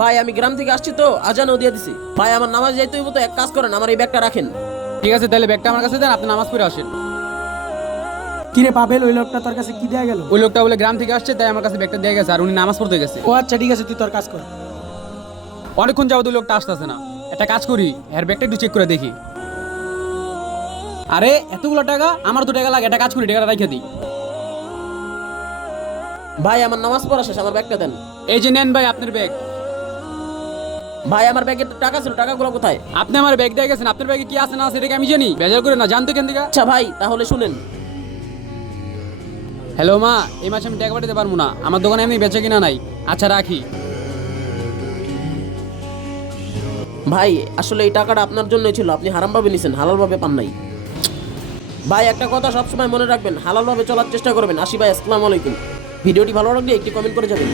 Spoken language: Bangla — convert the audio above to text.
ভাই আমি গ্রাম থেকে আসছি তো আজানও দিয়ে দিছি। ভাই আমার নামাজ যাইতে হইব তো এক কাজ করেন, আমার এই ব্যাগটা রাখেন। ঠিক আছে, তাহলে ব্যাগটা আমার কাছে দেন, আপনি নামাজ পড়ে আসেন। কিরে পাবেল, ওই লোকটা তোর কাছে কি দেয়া গেল? ওই লোকটা বলে গ্রাম থেকে আসছে, তাই আমার কাছে ব্যাগটা দিয়ে গেছে, আর উনি নামাজ পড়তে গেছে। ও আচ্ছা ঠিক আছে, তুই তোর কাজ কর। অনেকক্ষণ যাবত ওই লোকটা আসতেছে না। একটা কাজ করি, এর ব্যাগটা একটু চেক করে দেখি। আরে এতগুলো টাকা, আমার তো টাকা লাগে, একটা কাজ করি টাকাটা রেখে দিই। ভাই আমার নামাজ পড়া শেষ, আমার ব্যাগটা দেন। এই যে নেন ভাই আপনার ব্যাগ। ভাই আমার ব্যাগে তো টাকা ছিল, টাকাগুলো কোথায়? আপনি আমার ব্যাগ দিয়ে গেছেন, আপনার ব্যাগে কি আছে না আছে এটা কি আমি জানি? বেজার করে না, জানতো কেন থেকে? আচ্ছা ভাই তাহলে শুনেন, হ্যালো মা, এই মাসে আমি টাকা পাঠাতে পারবো না, আমার দোকানে এমনি বেচা কিনা নাই। আচ্ছা রাখি। ভাই আসলে এই টাকাটা আপনার জন্যই ছিল, আপনি হারামভাবে নিছেন, হালালভাবে পান নাই। ভাই একটা কথা সবসময় মনে রাখবেন, হালালভাবে চলার চেষ্টা করবেন। আসি ভাই, আসসালামু আলাইকুম। ভিডিওটি ভালো লাগলে একটি কমেন্ট করে যাবেন।